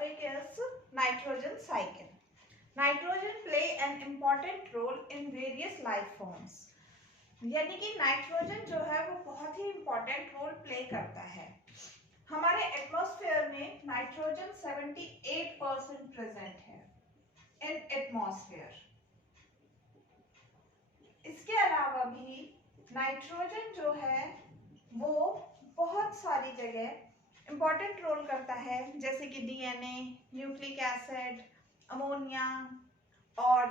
topic is nitrogen cycle. Nitrogen play an important role in various life forms. यानी कि nitrogen जो है वो बहुत ही इंपॉर्टेंट रोल प्ले करता है. हमारे एटमॉस्फेयर में नाइट्रोजन 78% प्रेजेंट है इन एटमॉस्फेयर. इसके अलावा भी नाइट्रोजन जो है वो बहुत सारी जगह इंपॉर्टेंट रोल करता है, जैसे कि डीएनए, न्यूक्लिक एसिड, अमोनिया और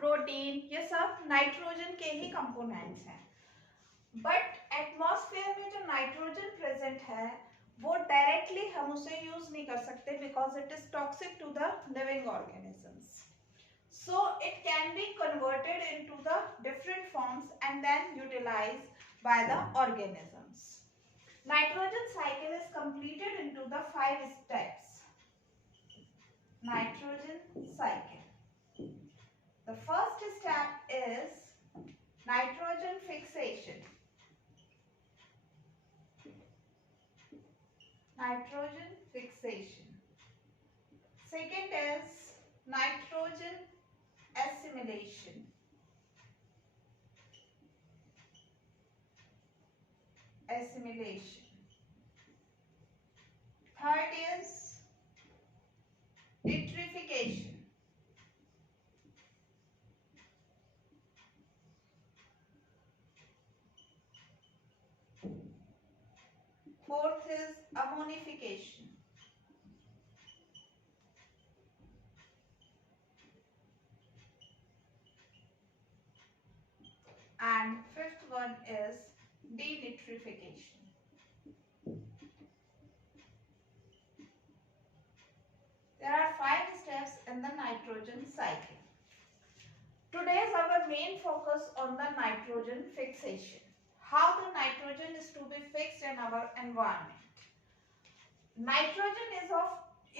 प्रोटीन. ये सब नाइट्रोजन के ही कंपोनेंट्स हैं. बट एटमॉस्फेयर में जो नाइट्रोजन प्रेजेंट है वो डायरेक्टली हम उसे यूज नहीं कर सकते because it is toxic to the living organisms. So it can be converted into the different forms and then utilized by the organisms. Nitrogen cycle is completed into the 5 steps. Nitrogen cycle. The first step is nitrogen fixation. Nitrogen fixation. Second is nitrogen assimilation. Assimilation. Third is nitrification. Fourth is ammonification. And fifth one is denitrification. There are 5 steps in the nitrogen cycle. Today is our main focus on the nitrogen fixation. How the nitrogen is to be fixed in our environment. Nitrogen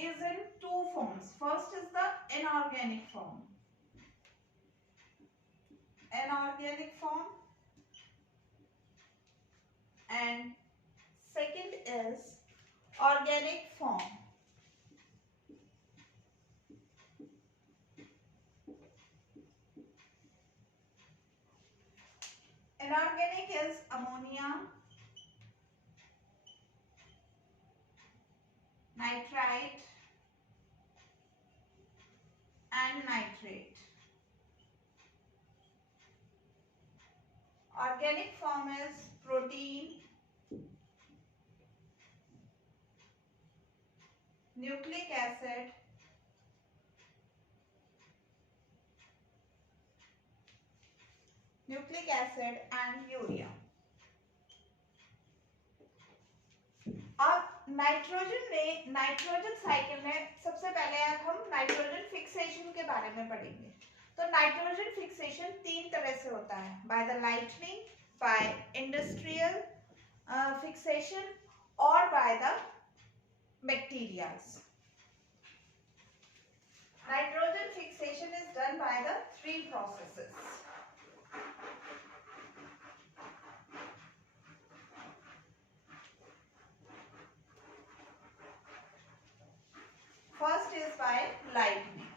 is in two forms. First is the inorganic form. Inorganic form, and second is organic form. Inorganic is ammonia, nitrite and nitrate. Organic form is protein, nucleic acid, and urea. अब nitrogen cycle में सबसे पहले हम nitrogen fixation के बारे में पढ़ेंगे. तो नाइट्रोजन फिक्सेशन 3 तरह से होता है, by the lightning, by industrial fixation और by the bacterias. Nitrogen fixation is done by the 3 processes. First is by lightning.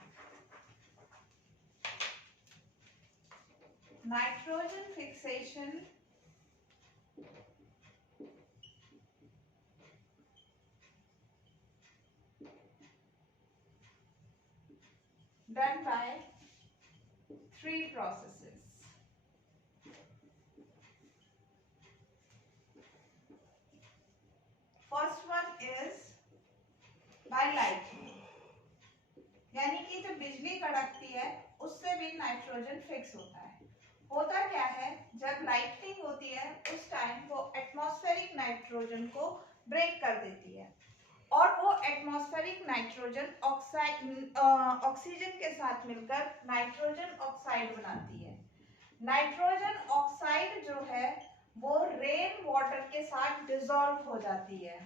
Nitrogen fixation done by 3 processes. First one is by lightning. यानी कि जब बिजली कड़कती है उससे भी नाइट्रोजन फिक्स होता है. होता क्या है, जब लाइटनिंग होती है उस टाइम वो एटमॉस्फेरिक नाइट्रोजन को ब्रेक कर देती है और वो एटमॉस्फेरिक नाइट्रोजन ऑक्सीजन के साथ मिलकर नाइट्रोजन ऑक्साइड बनाती है. नाइट्रोजन ऑक्साइड जो है वो रेन वाटर के साथ डिसॉल्व हो जाती है.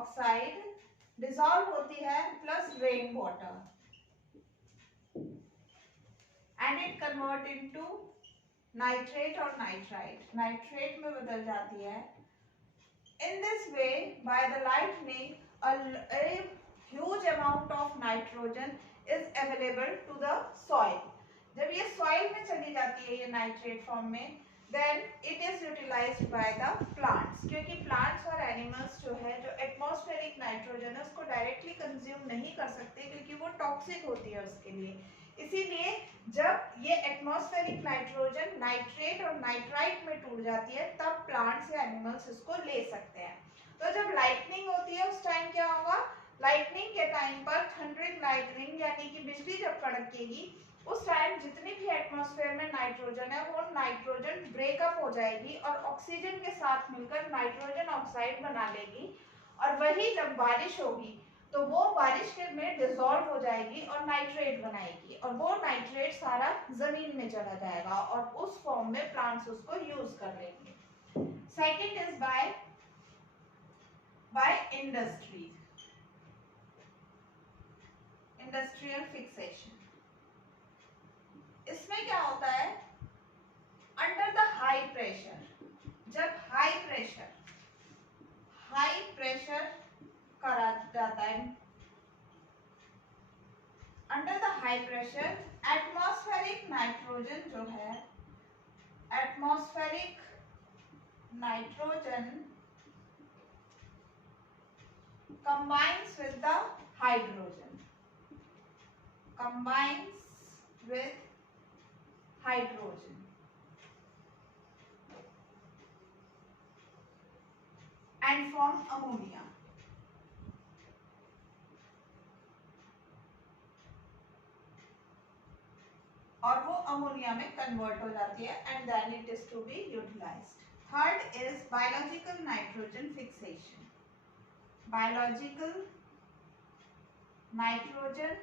ऑक्साइड डिसॉल्व होती है plus rain water and it convert into nitrate और नाइट्रेट में बदल जाती है. In this way, by the lightning, a a huge amount of nitrogen is available to the soil. जब ये soil में चली जाती है ये nitrate form में, then it is utilized by the plants, क्योंकि plants और animals जो है जो atmospheric nitrogen है उसको directly consume नहीं कर सकते क्योंकि वो toxic होती है उसके लिए। इसीलिए जब ये एटमॉस्फेरिक नाइट्रोजन नाइट्रेट और नाइट्राइट में टूट जाती है तब प्लांट्स या एनिमल्स इसको ले सकते हैं। तो जब लाइटनिंग होती है उस टाइम क्या होगा, लाइटनिंग के टाइम पर थंडरिंग लाइटनिंग यानी कि बिजली जब कड़केगी उस टाइम जितनी भी एटमॉस्फेयर में नाइट्रोजन है वो नाइट्रोजन ब्रेकअप हो जाएगी और ऑक्सीजन के साथ मिलकर नाइट्रोजन ऑक्साइड बना लेगी, और वही जब बारिश होगी तो वो बारिश के में डिसॉल्व हो जाएगी और नाइट्रेट बनाएगी, और वो नाइट्रेट सारा जमीन में चला जाएगा और उस फॉर्म में प्लांट्स उसको यूज कर लेंगे। Second is by industrial fixation. इसमें क्या होता है, अंडर द हाई प्रेशर, जब हाई प्रेशर करा जाता है, under the high pressure atmospheric nitrogen जो है, atmospheric nitrogen combines with the hydrogen, and form ammonia. और वो अमोनिया में कन्वर्ट हो जाती है and then it is to be utilized. Third is biological nitrogen fixation. Biological nitrogen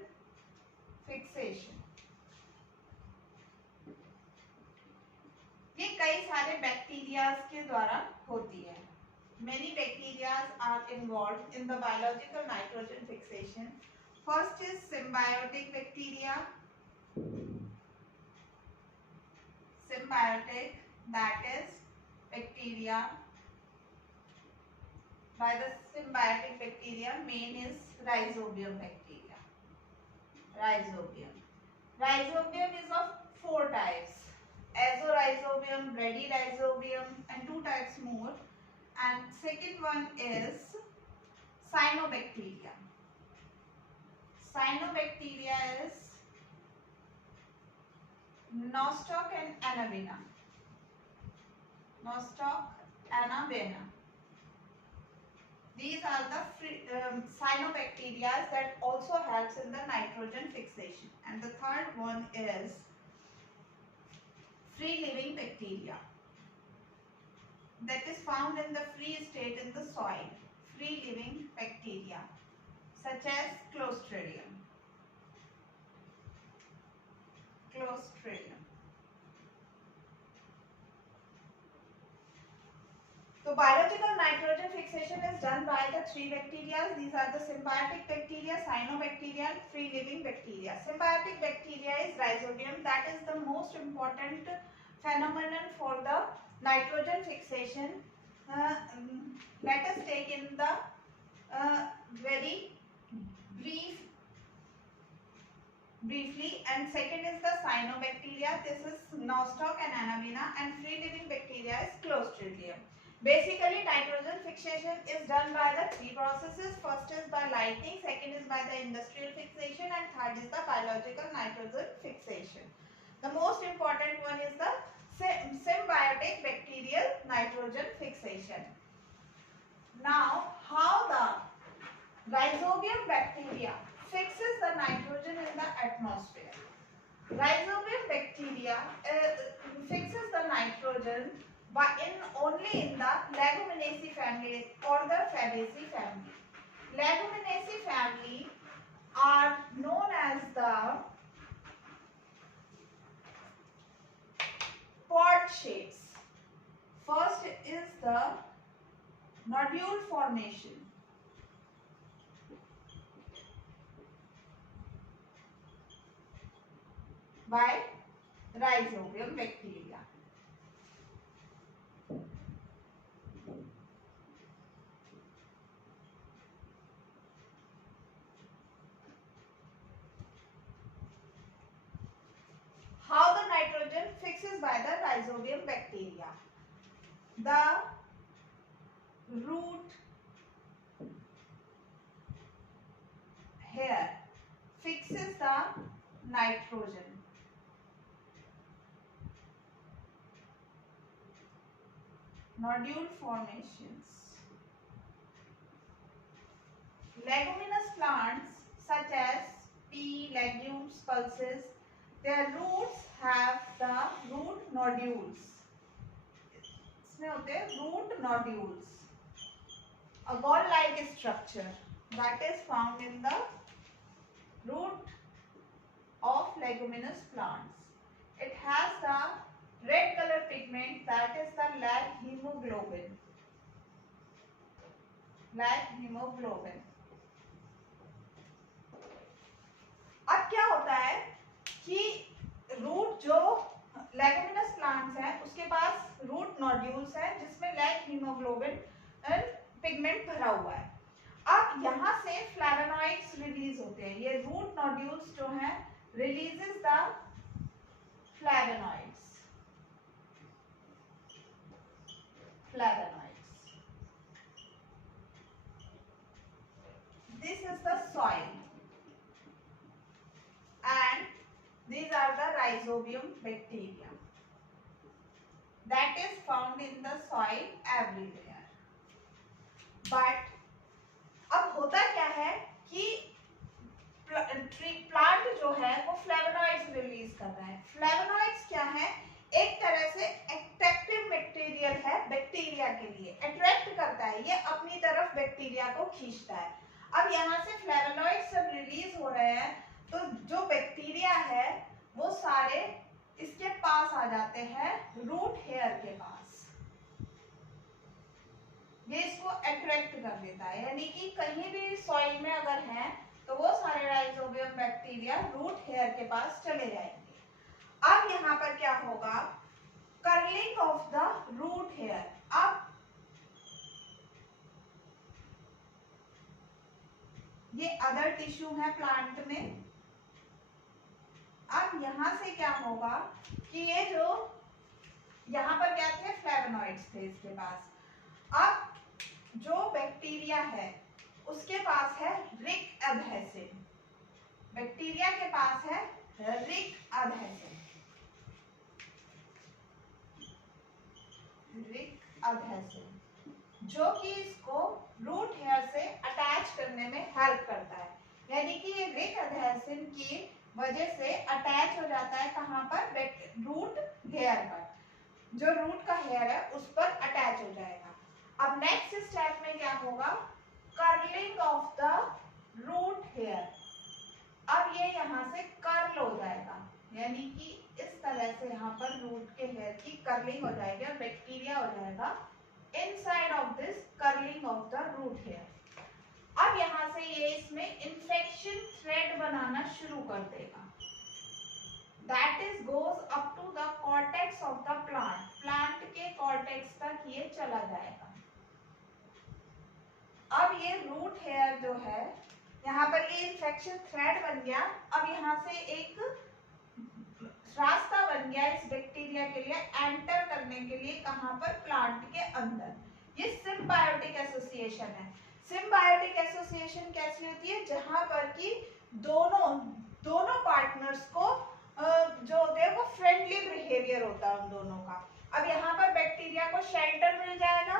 fixation. ये कई सारे बैक्टीरियाज के द्वारा होती है। Many bacteria are involved in the biological nitrogen fixation. First is symbiotic bacteria. Symbiotic, that is bacteria. By the symbiotic bacteria, main is rhizobium bacteria. Rhizobium is of 4 types: azorhizobium, bradyrhizobium, and 2 types more. And second one is cyanobacteria. Cyanobacteria is Nostoc and Anabaena. These are the cyanobacteria that also helps in the nitrogen fixation. And the third one is free living bacteria that is found in the free state in the soil. Free living bacteria such as Clostridium. So biological nitrogen fixation is done by the 3 bacteria. These are the symbiotic bacteria, cyanobacteria, and free living bacteria. Symbiotic bacteria is Rhizobium. That is the most important phenomenon for the nitrogen fixation. Let us take in the very briefly. And second is the cyanobacteria. This is Nostoc and Anabaena, and free living bacteria is Clostridium. Basically, nitrogen fixation is done by the 3 processes. First is by lighting, second is by the industrial fixation, and third is the biological nitrogen fixation. The most important one is the symbiotic bacterial nitrogen fixation. Now, how the Rhizobium bacteria fixes the nitrogen in the atmosphere. Rhizobium bacteria fixes the nitrogen only in the Leguminosae family or the Fabaceae family. Leguminosae family are known as the pod shapes. First is the nodule formation. By Rhizobium bacteria. fixes by the rhizobium bacteria. The root hair fixes the nitrogen. Nodule formations. Leguminous plants such as pea, legumes, pulses, their roots have the root nodules. इसमें होते हैं root nodules, a ball-like structure that is found in the root of leguminous plants. It has the red color pigment that is the lag hemoglobin. Lag hemoglobin. अब क्या होता है कि root जो leguminous plants हैं उसके पास रूट नोड्यूल्स हैं जिसमें लैग हीमोग्लोबिन पिगमेंट भरा हुआ है। अब यहाँ से फ्लैवोनॉइड्स रिलीज होते हैं। ये रूट नोड्यूल्स जो हैं releases the flavonoids. This is the soil and these are the rhizobium bacteria that is found in the soil everywhere. But अब होता क्या है कि प्लांट जो है वो फ्लेवोनॉइड्स रिलीज कर रहा है। फ्लेवोनॉइड्स क्या है? एक तरह से अट्रैक्टिव मटेरियल है बैक्टीरिया के लिए, अट्रैक्ट करता है, ये अपनी तरफ बैक्टीरिया को खींचता है। अब यहाँ से फ्लेवोनॉइड्स सब रिलीज हो रहे हैं तो जो बैक्टीरिया है वो सारे इसके पास आ जाते हैं, रूट हेयर के पास। ये इसको अट्रैक्ट कर देता है, यानी कि कहीं भी सॉइल में अगर है तो वो सारे राइजोबियम बैक्टीरिया रूट हेयर के पास चले जाएंगे। अब यहाँ पर क्या होगा? Curling of the root hair. अब ये अदर टिश्यू है प्लांट में। अब यहाँ से क्या होगा कि ये जो यहाँ पर क्या थे? फ्लेवोनॉइड्स थे इसके पास। अब जो बैक्टीरिया है उसके पास है रिक एडहेसिव। बैक्टीरिया के पास है रिक एडहेसिव। रिक एडहेसिव जो कि इसको रूट हेयर से अटैच करने में हेल्प करता है, यानी कि ये रिक एडहेसिव की वजह से अटैच हो जाता है कहाँ पर? रूट हेयर पर। जो रूट का हेयर है उस पर अटैच हो जाएगा। अब नेक्स्ट स्टेप में क्या होगा? Curling of the root hair. अब ये यहाँ से कर्ल हो जाएगा, यानी कि इस तरह से यहाँ पर रूट के हेयर की कर्लिंग हो जाएगी और बैक्टीरिया हो जाएगा inside of this curling of the root hair. अब यहाँ से ये इसमें इन्फेक्शन थ्रेड बनाना शुरू कर देगा। That is goes up to the cortex of the plant. Plant के कॉर्टेक्स तक ये चला जाएगा। अब ये रूट हेयर जो है यहाँ पर ये इन्फेक्शन थ्रेड बन गया। अब यहाँ से एक रास्ता बन गया इस बैक्टीरिया के लिए एंटर करने के लिए, कहाँ पर? प्लांट के अंदर। ये सिम्बायोटिक एसोसिएशन है। सिम्बायोटिक एसोसिएशन कैसी होती है? जहां पर कि दोनों पार्टनर्स को जो होते हैं वो फ्रेंडली बिहेवियर होता है उन दोनों का। अब यहाँ पर बैक्टीरिया को शेल्टर मिल जाएगा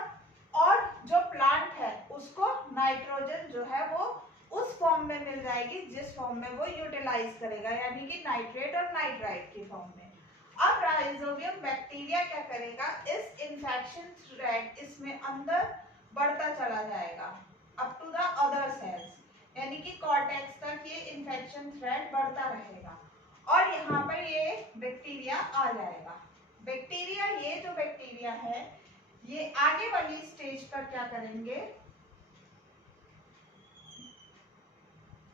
और जो प्लांट है उसको नाइट्रोजन जो है वो उस फॉर्म में मिल जाएगी जिस फॉर्म में वो यूटिलाइज करेगा, यानी कि नाइट्रेट और नाइट्राइट की फॉर्म में। अब राइजोबियम बैक्टीरिया क्या करेगा? इस इन्फेक्शन थ्रेड इसमें अंदर बढ़ता चला जाएगा up to the other cells, यानी कि कॉर्टेक्स तक ये इन्फेक्शन थ्रेड बढ़ता रहेगा और यहाँ पर ये बैक्टीरिया आ जाएगा। बैक्टीरिया, ये जो बैक्टीरिया है ये आगे वाली स्टेज पर क्या करेंगे?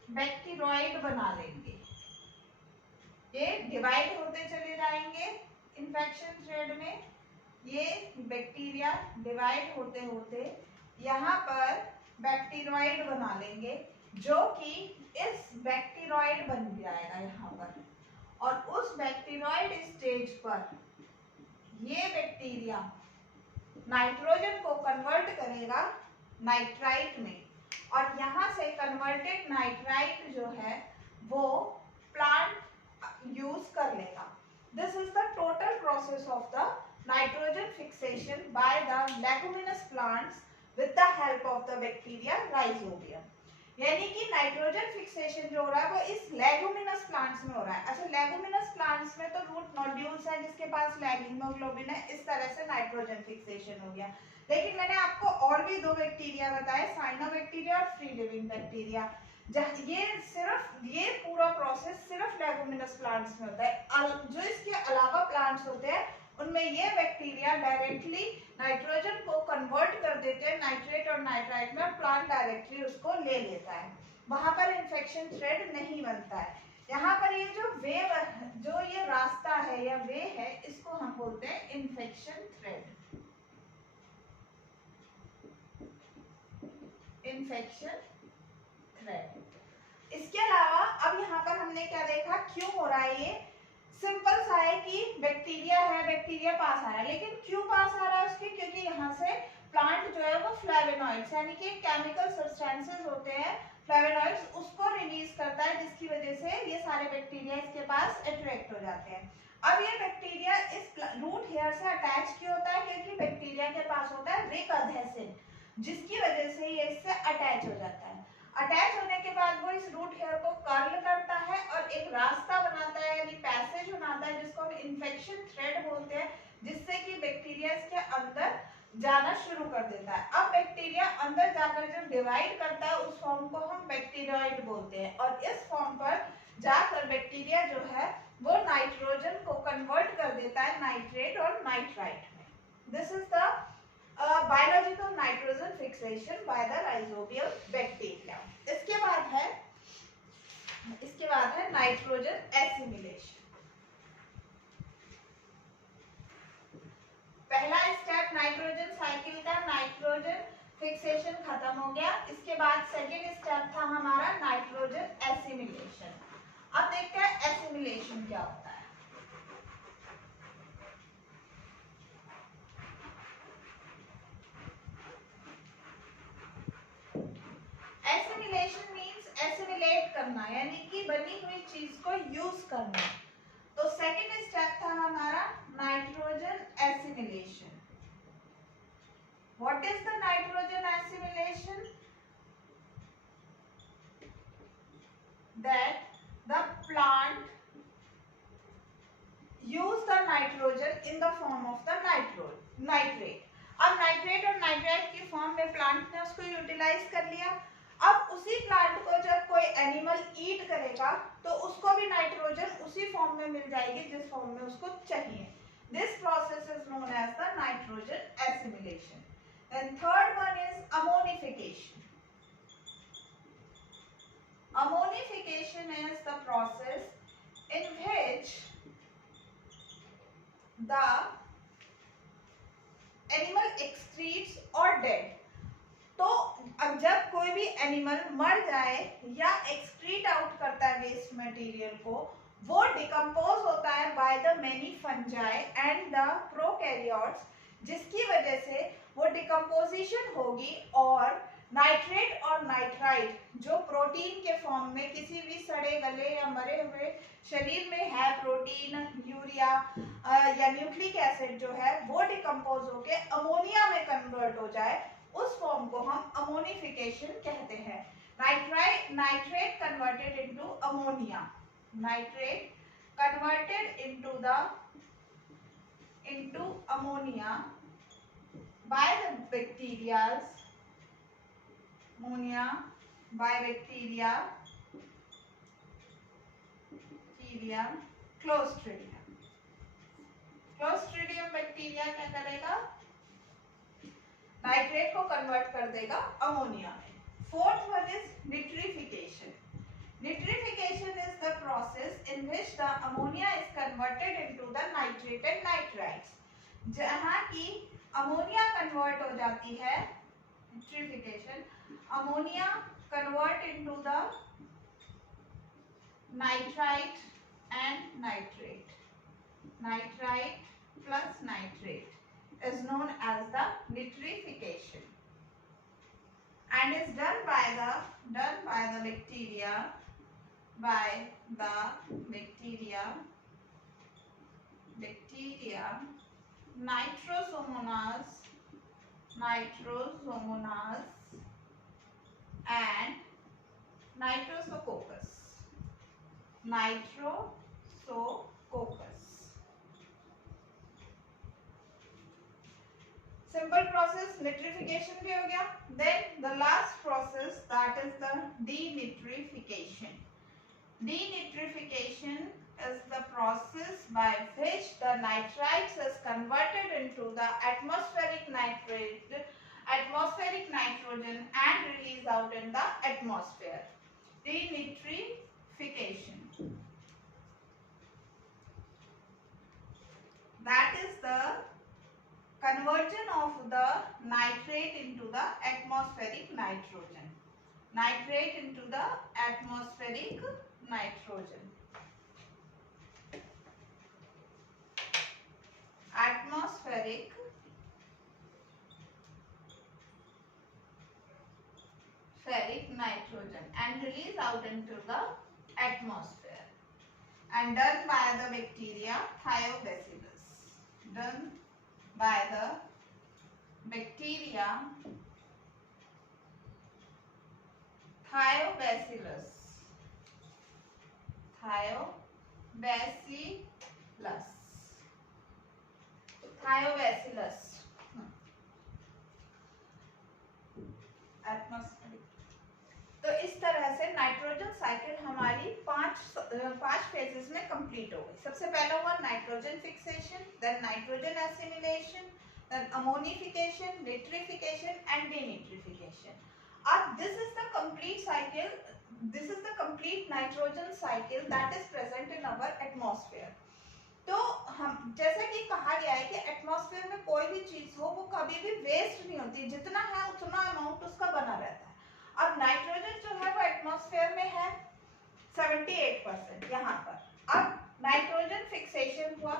बैक्टीरॉइड बना लेंगे। ये डिवाइड होते चले जाएंगे इन्फेक्शन थ्रेड में। ये बैक्टीरिया डिवाइड होते होते यहाँ पर बैक्टीरॉइड बना लेंगे जो कि इस बैक्टीरॉइड बन जाएगा यहाँ पर, और उस बैक्टीरॉइड स्टेज पर ये बैक्टीरिया नाइट्रोजन को कन्वर्ट करेगा नाइट्राइट में, और यहाँ से कन्वर्टेड नाइट्राइट जो है वो प्लांट यूज कर लेगा। This is the total process of the nitrogen fixation by the leguminous plants with the help of the bacteria rhizobium. यानी कि नाइट्रोजन फिक्सेशन जो हो रहा है वो इस लेगुमिनस प्लांट्स में हो रहा है। अच्छा, लेगुमिनस प्लांट्स में तो रूट नोड्यूल्स है जिसके पास हीमोग्लोबिन है, इस तरह से नाइट्रोजन फिक्सेशन हो गया। लेकिन मैंने आपको और भी दो बैक्टीरिया बताए, साइनोबैक्टीरिया और फ्री लिविंग बैक्टीरिया। ये पूरा प्रोसेस सिर्फ लेगुमिनस प्लांट्स में होता है। जो इसके अलावा प्लांट्स होते हैं उनमें ये बैक्टीरिया डायरेक्टली नाइट्रोजन को कन्वर्ट कर देते हैं नाइट्रेट और नाइट्राइट में, प्लांट डायरेक्टली उसको ले लेता है, वहां पर इन्फेक्शन थ्रेड नहीं बनता है। यहाँ पर ये जो ये रास्ता है या वे है, इसको हम बोलते हैं इन्फेक्शन थ्रेड। Infection thread. इसके अलावा अब यहाँ पर हमने क्या देखा, क्यों हो रहा है ये? सिंपल सा है कि बैक्टीरिया है, बैक्टीरिया पास आ रहा है, लेकिन क्यों पास आ रहा है उसके? क्योंकि यहाँ से प्लांट जो है वो फ्लेवोनॉइड्स यानी कि केमिकल सब्सटेंसेस होते हैं फ्लेवोनॉइड्स, उसको रिलीज करता है, जिसकी वजह से ये सारे बैक्टीरिया इसके पास अट्रैक्ट हो जाते हैं। अब ये बैक्टीरिया इस रूट हेयर से अटैच क्यों होता है? क्योंकि बैक्टीरिया के पास होता है रिक अधेसिन, जिसकी वजह से ये इससे अटैच हो जाता है। अटैच होने के बाद वो इस रूट हेयर को कर्ल करता है और एक रास्ता बनाता है यानी पैसेज बनाता है, जिसको हम इन्फेक्शन थ्रेड बोलते हैं, जिससे कि बैक्टीरिया इसके अंदर जाना शुरू कर देता है। अब बैक्टीरिया अंदर जाकर जब डिवाइड करता है उस फॉर्म को हम बैक्टीरियोइड बोलते हैं, और इस फॉर्म पर जाकर बैक्टीरिया जो है वो नाइट्रोजन को कन्वर्ट कर देता है नाइट्रेट और नाइट्राइट में। This is the biological nitrogen fixation by the rhizobial bacteria। इसके बाद है नाइट्रोजन एसिमिलेशन। पहला स्टेप नाइट्रोजन साइकिल का, नाइट्रोजन फिक्सेशन खत्म हो गया। इसके बाद सेकेंड स्टेप था हमारा नाइट्रोजन एसिमिलेशन। अब देखते हैं एसिमिलेशन क्या होता है। एसिमिलेशन मींस एसिमिलेट करना, यानी कि बनी हुई चीज को यूज करना। तो सेकेंड स्टेप था हमारा nitrogen assimilation. What is the nitrogen assimilation? That the plant use the nitrogen in the form of the nitrate। अब नाइट्रेट और नाइट्राइट की फॉर्म में प्लांट ने उसको यूटिलाइज कर लिया। अब उसी प्लांट को जब कोई एनिमल ईट करेगा तो उसको भी नाइट्रोजन उसी फॉर्म में मिल जाएगी जिस फॉर्म में उसको चाहिए। This process is known as the nitrogen assimilation. Then third one is ammonification. Ammonification is the process in which the animal excretes or dead। तो अब जब कोई भी एनिमल मर जाए या एक्सक्रीट आउट करता है वेस्ट मटेरियल को, वो डिकम्पोज होता है by the many fungi and the prokaryotes, जिसकी वजह से वो डिकम्पोजिशन होगी और नाइट्रेट और नाइट्राइट जो प्रोटीन के फॉर्म में किसी भी सड़े गले या मरे हुए शरीर में है प्रोटीन, यूरिया या न्यूक्लिक एसिड जो है वो डिकम्पोज होके अमोनिया में कन्वर्ट हो जाए, उस फॉर्म को हम अमोनिफिकेशन कहते हैं। Nitrate converted into ammonia, nitrate converted into ammonia by the bacteria clostridium bacteria क्या करेगा? नाइट्रेट को कन्वर्ट कर देगा अमोनिया में। Fourth one is nitrification. Nitrification is the process in which the ammonia is converted into the nitrate and nitrites। जहाँ की ammonia convert हो जाती है, nitrification, ammonia convert into the nitrite and nitrate, nitrite plus nitrate is known as the nitrification and is done by the bacteria nitrosomonas and nitrosococcus. Simple process nitrification भी हो गया. Then the last process, that is the denitrification. Denitrification is the process by which the nitrites is converted into the atmospheric nitrogen and released out in the atmosphere. Denitrification. That is the conversion of the nitrate into the atmospheric nitrogen. And release out into the atmosphere and done by the bacteria Thiobacillus. Thiobacillus. Atmospheric. तो इस तरह से nitrogen cycle हमारी पांच phases में complete हो गई. सबसे पहला हुआ nitrogen fixation, then nitrogen assimilation, then ammonification, nitrification and denitrification. अब this is the complete cycle, this is the complete nitrogen cycle that is present in our atmosphere. तो हम जैसा कि कहा गया है कि एटमॉस्फेयर में कोई भी चीज हो वो कभी भी वेस्ट नहीं होती, जितना है उतना अमाउंट उसका बना रहता है. अब नाइट्रोजन जो है वो एटमॉस्फेयर में है 78% यहाँ पर. अब नाइट्रोजन फिक्सेशन हुआ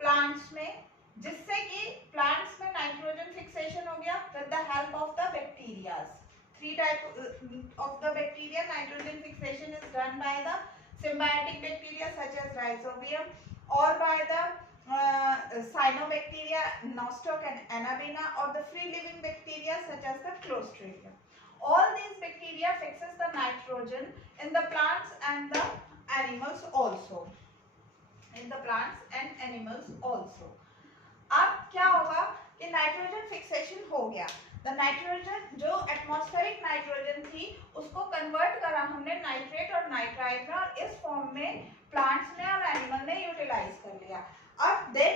प्लांट्स में, जिससे कि प्लांट्स में नाइट्रोजन फिक्सेशन हो गया with the help of the bacterias. 3 type of the bacteria nitrogen fixation is done by the symbiotic bacteria such as Rhizobium or by the cyanobacteria Nostoc and Anabaena or the free living bacteria such as the Clostridium. All these bacteria fixes the nitrogen in the plants and the animals also. अब क्या होगा कि nitrogen fixation हो गया. The nitrogen जो atmospheric nitrogen थी उसको convert करा हमने नाइट्रेट और नाइट्राइट में, और इस फॉर्म में प्लांट्स ने और एनिमल ने यूटिलाइज कर लिया. अब then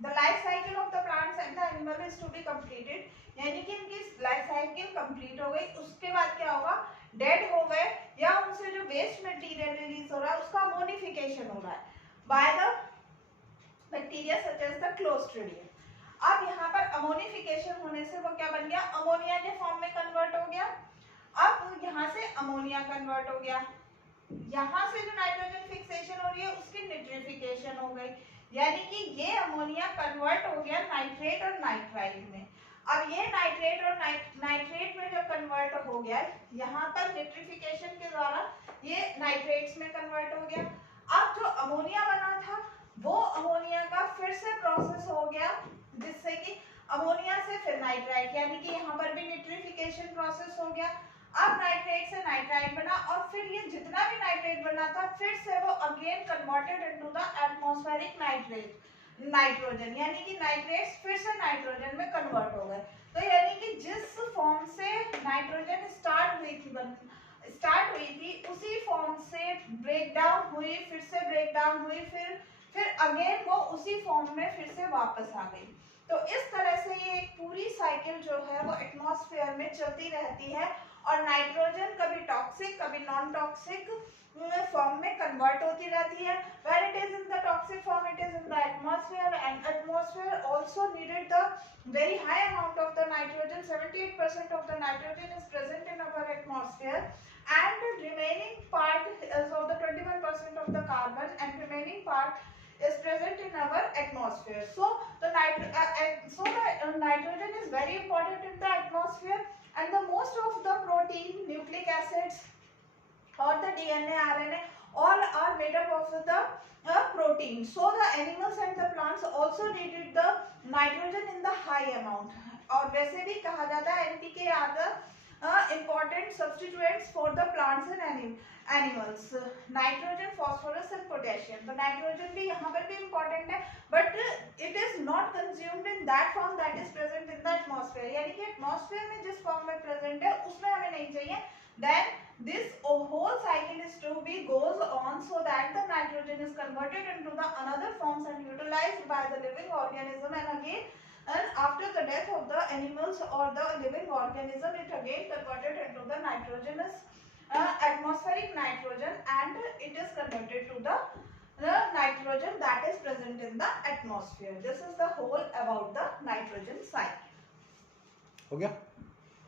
the life cycle of the plants and the animal is to be completed, यानी कि इनकी लाइफ साइकिल कंप्लीट हो गई. उसके बाद क्या होगा, डेड हो गए या उनसे जो वेस्ट मटेरियल रिलीज हो रहा है उसका अमोनिफिकेशन हो रहा है by the bacteria such as the clostridium. अब यहाँ पर अमोनिफिकेशन होने से वो क्या बन गया, अमोनिया के फॉर्म में कन्वर्ट हो गया. अब यहाँ से अमोनिया कन्वर्ट हो गया, यहाँ से जो नाइट्रोजन फिक्सेशन हो रही है उसकी निट्रिफिकेशन हो गई, यानी कि ये अमोनिया कन्वर्ट हो गया नाइट्रेट और नाइट्राइट में. अब ये नाइट्रेट और नाइट्रेट में जब कन्वर्ट हो गया, यहाँ पर निट्रिफिकेशन के द्वारा ये नाइट्रेट्स में कन्वर्ट हो गया. अब जो अमोनिया बना था वो अमोनिया का फिर से प्रोसेस हो गया, जिससे कि अमोनिया से फिर नाइट्राइट, यानी कि यहाँ पर भी निट्रिफिकेशन प्रोसेस हो गया. अब नाइट्रेट से नाइट्राइट बना और फिर ये जितना भी नाइट्रेट बना था फिर से वो again converted into the atmospheric nitrogen, यानी कि नाइट्रेट्स फिर से नाइट्रोजन में कन्वर्ट हो गए. तो यानी कि जिस फॉर्म से नाइट्रोजन स्टार्ट हुई थी उसी फॉर्म से ब्रेक डाउन हुई, फिर से ब्रेक डाउन हुई, फिर अगेन वो उसी फॉर्म में फिर से वापस आ गई. तो इस तरह से ये एक पूरी साइकिल जो है वो एटमॉस्फेयर में चलती रहती है और नाइट्रोजन कभी टॉक्सिक कभी नॉन टॉक्सिक फॉर्म में कन्वर्ट होती रहती है. When it is in the toxic form, it is in the atmosphere, and atmosphere also needed the very high amount of the nitrogen. 78% of the nitrogen is present in our atmosphere, and the remaining part is of the 21% of the carbon, and remaining part is present in our atmosphere. So nitrogen is very important in the atmosphere, and the most of the protein, nucleic acids, or the DNA, RNA, all are made up of the protein. So the animals and the plants also needed the nitrogen in the high amount. और वैसे भी कहा जाता है NPK are the important substituents for the plants and animals. Nitrogen, phosphorus and potassium. तो nitrogen भी यहाँ पर भी important है, but it is not consumed in that form that is present in the atmosphere. यानी कि atmosphere में जिस form में present है उसमें हमें नहीं चाहिए. Then this whole cycle is to be goes on so that the nitrogen is converted into the another forms and utilized by the living organism, and again and after the death of the animals or the living organism, it again converted into the nitrogenous atmospheric nitrogen, and it is converted to the nitrogen that is present in the atmosphere. This is the whole about the nitrogen cycle. हो गया?